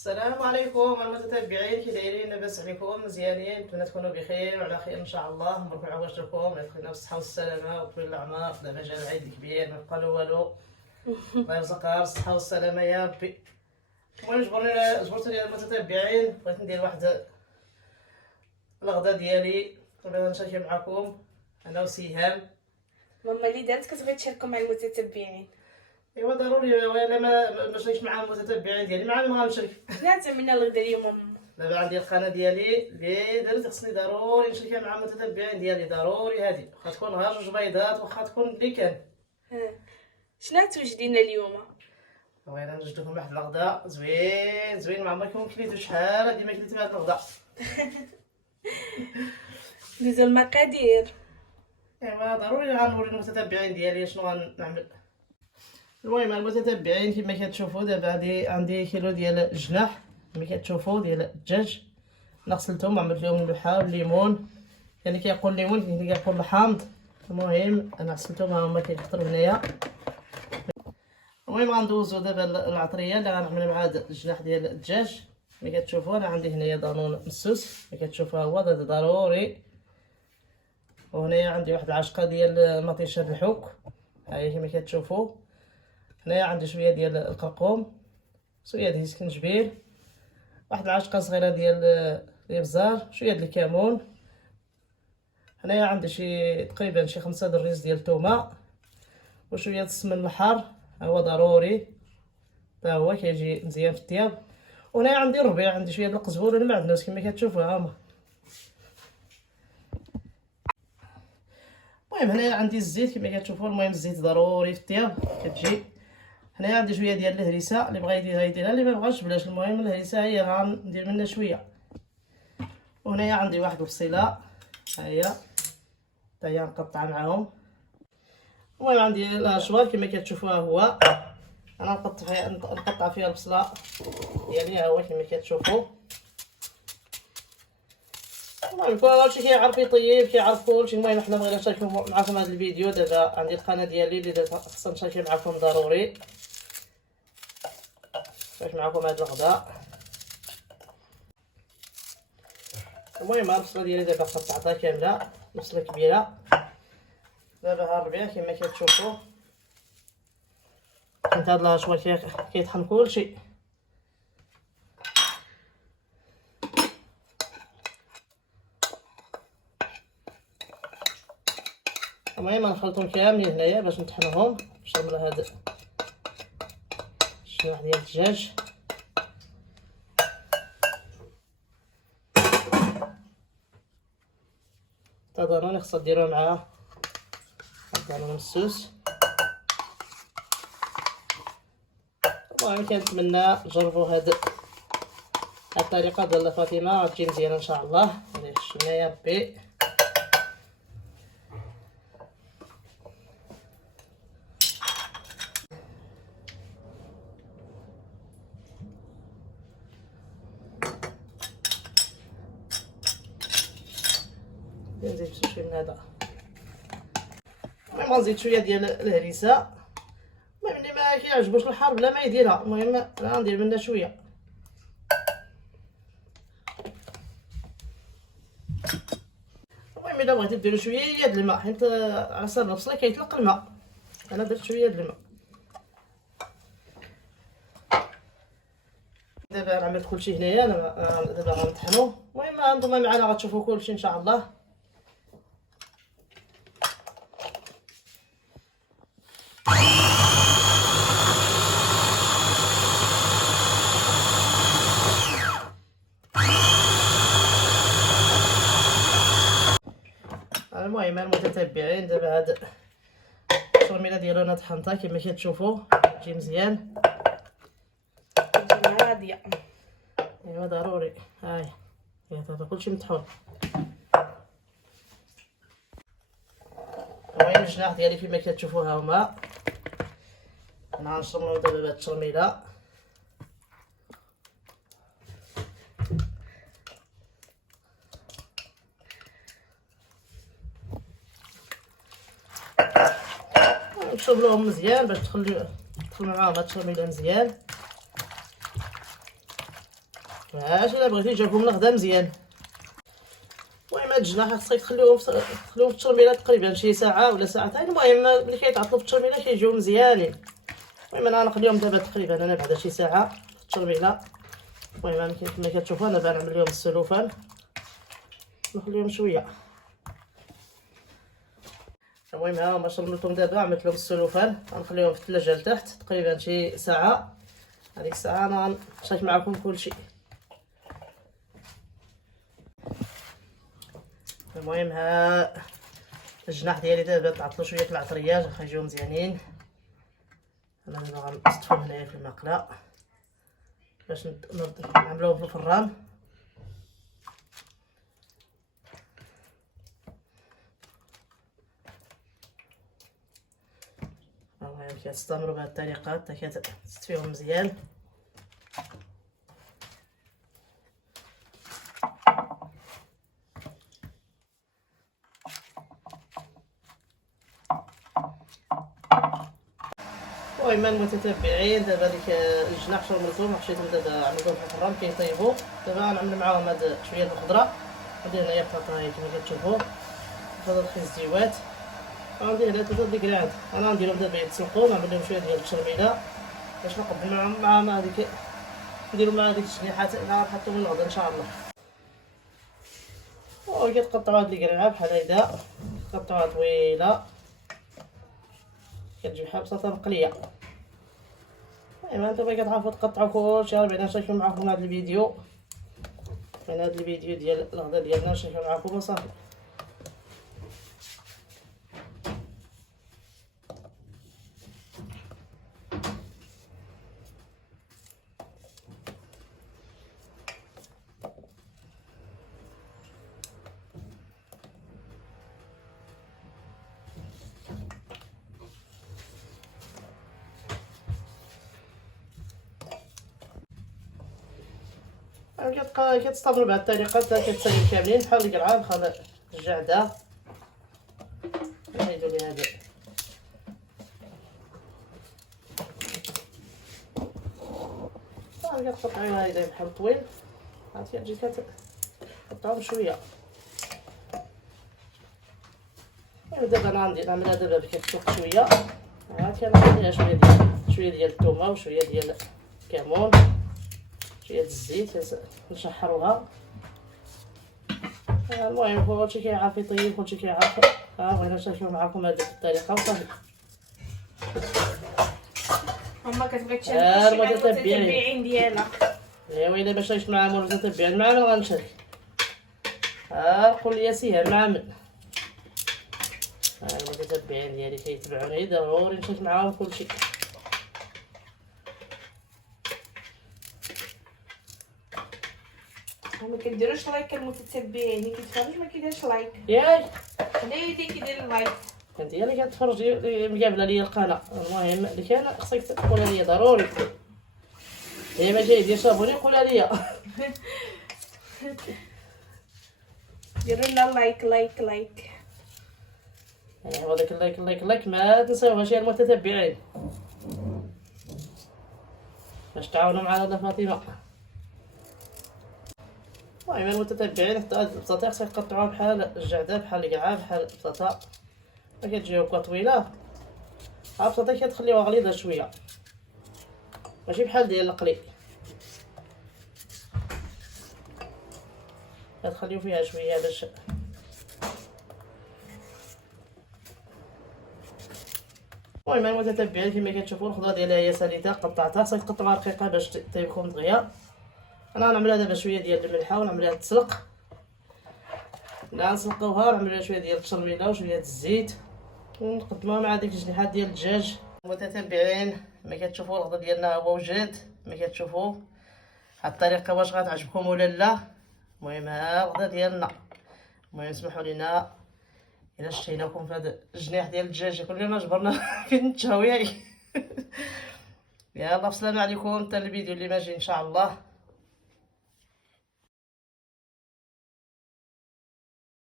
السلام عليكم المتتبعين، كي دايرين؟ لاباس عليكم؟ مزيانين؟ نتمنى تكونوا بخير وعلى خير ان شاء الله. مبروك على عواشركم، يدخلنا بالصحه والسلامه وطول الاعمار. دابا جا العيد الكبير، ما بقى له والو. الله يرزقها بالصحه والسلامه يا ربي. المهم جبرتوني المتتبعين، بغيت ندير واحد الغدا ديالي بغيت نشارك معكم انا وسيهام. ماما اللي دارت كتبغي تشاركوا مع المتتبعين. ايوا ضروري، وانا ما شاركتش مع المتتبعين ديالي، مع من غنشارك؟ لا تعملنا الغدا اليوم ماما. دابا عندي القناه ديالي اللي درت، خصني ضروري نشاركها مع المتتبعين ديالي، ضروري. هذه واخا تكون غير جوج بيضات، واخا تكون اللي كان. شنو توجدي لنا اليوم؟ بغينا نوجد لكم واحد الغداء زوين زوين، ما عمركم كليتو. شحال هادي ما كليتو هاد الغداء. نديرو المقادير. ايوا ضروري غنوري المتتبعين ديالي شنو غنعمل. المهم المتتبعين، كما كتشوفوا دابا عندي كيلو ديال الجناح، كما كتشوفوا ديال الدجاج. انا غسلتهم وعملت لهم الملحه والليمون، يعني كيقول الليمون يعني كيقول الحامض. المهم انا غسلتهم، ها هما كيخطروا هنايا. المهم غندوزو دابا العطريه اللي غنعمل مع هذا الجناح ديال الدجاج. كما كتشوفوا انا عندي هنايا دانون مسوس، كما كتشوفوا هو هذا ضروري. وهنايا عندي واحد العشقه ديال مطيشه الحوك، ها هي كما كتشوفوا. هنايا عندي شويه ديال القرقوم، شويه ديال السكنجبير، واحد العشقه صغيره ديال الابزار، شويه ديال الكمون. هنايا عندي تقريبا شي 5 د الريز ديال الثومه، وشويه السمن الحار، هو ضروري حتى هو كيجي مزيان في الطياب. وهنايا عندي الربيع، عندي شويه ديال القزبور والمعدنوس كما كتشوفوا ها هما. المهم هنايا عندي الزيت كما كتشوفوا. المهم الزيت ضروري في الطياب كتجي. هنايا عندي شويه ديال الهريسه، اللي بغا يديرها يديرها، اللي ما بغاش بلاش. المهم الهريسه هي غندير منها شويه. وهنايا عندي واحد البصيله، ها هي حتى هي مقطعه معاهم. المهم عندي الهشوار كما كتشوفوها هو. انا نقطع فيها البصله ديالي، ها هو كما كتشوفوا. المهم كلشي كيعرف يطيب، كيعرف كلشي. المهم حنا بغينا نشاركو معكم هذا الفيديو. دابا عندي القناه ديالي اللي درت، خصنا نشارك معكم ضروري، نشارك معكم هذا الغداء. المهم البصله ديالي دابا قطعتها كامله، بصله كبيره. دابا ها الربيع كما كتشوفوا، حيت هاد الهشوار كيطحن كلشي. المهم نخلطهم كاملين هنايا باش نطحنوهم، باش نعملو هاد الشرايح ديال الدجاج. تا ضروري خصها ديروها مع دانون مسوس. المهم كنتمنى تجربوا هاد الطريقه ديال فاطمه، غتجي مزيانه ان شاء الله. شفنا يا ربي. نزيد شويه من هذا. المهم غنزيد شويه ديال الهريسه. المهم اللي ما كيعجبوش الحار بلا ما يديرها، المهم غندير منها شويه. المهم الا بغيتي ديروا شويه د الماء، حيت على حسب البصله كيطلق الماء. انا درت شويه د الماء. دابا عملت كلشي هنايا، دابا غنطحنو. المهم هانتوما معنا غتشوفوا كلشي ان شاء الله. المهم المتتبعين، دابا هاد الشرميله ديالنا طحنتها كما كتشوفوا، تجي مزيان غاديه. ايوا ضروري. هاي دابا كلشي مطحون. المهم الجناح ديالي كما كتشوفوا ها هما. انا غنشرملو دابا بهاد الشرميله. نشربلوهم مزيان باش تدخل معاهم هاد الشرميله مزيان. الا بغيتي يجيكم الغدا مزيان. المهم هاد الجناح خصك تخليوهم في الترميله تقريبا شي ساعه ولا ساعتين. المهم ملي كيتعطلوا في الترميله كيجيو مزيانين. المهم انا غنخليهم دابا تقريبا انا بعدا شي ساعه في الترميله. المهم كما كتشوفوا انا بنعمل لهم السلوفان، نخليهم شويه. المهم ها هما شرملتهم دابا، عملت لهم السلوفان، غنخليهم في الثلاجه لتحت تقريبا شي ساعه. هذيك الساعه انا غنشارك معكم كلشي. المهم ها الجناح ديالي دابا تعطلوا شويه في العطريات، غيجيو مزيانين. انا دابا غنصطفهم هنايا في المقله باش نعملوهم في الفران. المهم كتستمروا بهذه الطريقه حتى كتصفيهم مزيان. المهم المتتبعين دابا ديك الجناح شرملتهم وحشيتهم دابا عملتهم في الفران كيطيبوا. دابا غنعمل معاهم هاد شويه د الخضره. عندي هنايا بطاطا كما كتشوفوا، بطاطا الخيزيوات، عندي هنا 3 ديكرات. انا غنديرهم دابا يتسلقوا، نعمل لهم شويه ديال التشرميله باش نقدم معاهم مع هذيك، نديرو مع هذيك الشنيحات نحطوهم الغدا ان شاء الله. وكتقطعوا هاد الكرعه بحال هكذا، قطعوها طويله كتجي بحال بطاطا مقليه. المهم دابا كتعرفوا تقطعوا كلشي. راه نشارك معكم هذا الفيديو، هذا الفيديو ديال الغدا ديالنا نشارك معكم وصافي. كتستمروا بهذه الطريقه حتى كتسالي كاملين بحال القرعه بحال الجعده. نحيدو لي هذا كتقطعيوها هكذا بحال طويل، عاد كتجي كتقطعوهم شويه. دابا انا غندير نعملها دابا كتسلق شويه. عاد كنعمل ليها شويه ديال الثومه وشويه ديال الكمون، شويه الزيت نشحروها. المهم كلشي كيعرف يطيب، كلشي كيعرف. بغينا نشاركو معكم هذه الطريقه وصافي. ماما كتبغي تشارك مع المتتبعين ديالها. ايوا الا ما شاركت مع المتتبعين مع من غنشارك؟ قول لي سهل مع من؟ المتتبعين ديالي كيتبعوني ضروري نشارك معاهم كلشي. ما كديروش لايك المتتبعين، اللي كيتفرج ما كيديرش لايك. ياك انا يدي كيدير اللايك. انت هي اللي كتفرجي مقابله ليا القناه. المهم اللي كان خصك تقولها ليا ضروري. هي ما جاي دير صابوني قولها ليا. ديروا لنا لايك لايك لايك. ايوا داك اللايك ما تنساوهاش يا المتتبعين باش تعاونوا معنا فاطمه. المهم المتتبعين حتى هاد البطاطا خصك تقطعوها بحال الجعده، بحال القرعه، بحال البطاطا. ما كتجي هكا طويله. ها البطاطا كتخليوها غليظه شويه ماشي بحال ديال القلي، كتخليو فيها شويه باش المهم المتتبعين كما كتشوفوا الخضره ديالها هي ساليته قطعتها. خصك تقطعوها رقيقه باش تطيبكم دغيا. انا غنعملها دابا شويه ديال الملحه ونعملها تسلق. لا نسلقوها ونعمل لها شويه ديال التشرميله وشويه ديال الزيت ونقدموها مع ديك الجنيحات ديال الدجاج. المتتبعين كما كتشوفوا الغدا ديالنا هو وجد كما كتشوفوا. هاد الطريقه واش غتعجبكم ولا لا؟ المهم ها الغدا ديالنا. المهم اسمحوا لينا الا شتيناكم في هذا الجنيح ديال الدجاج كلنا جبرنا في التهويه. يلا السلام عليكم حتى الفيديو اللي ماجي ان شاء الله.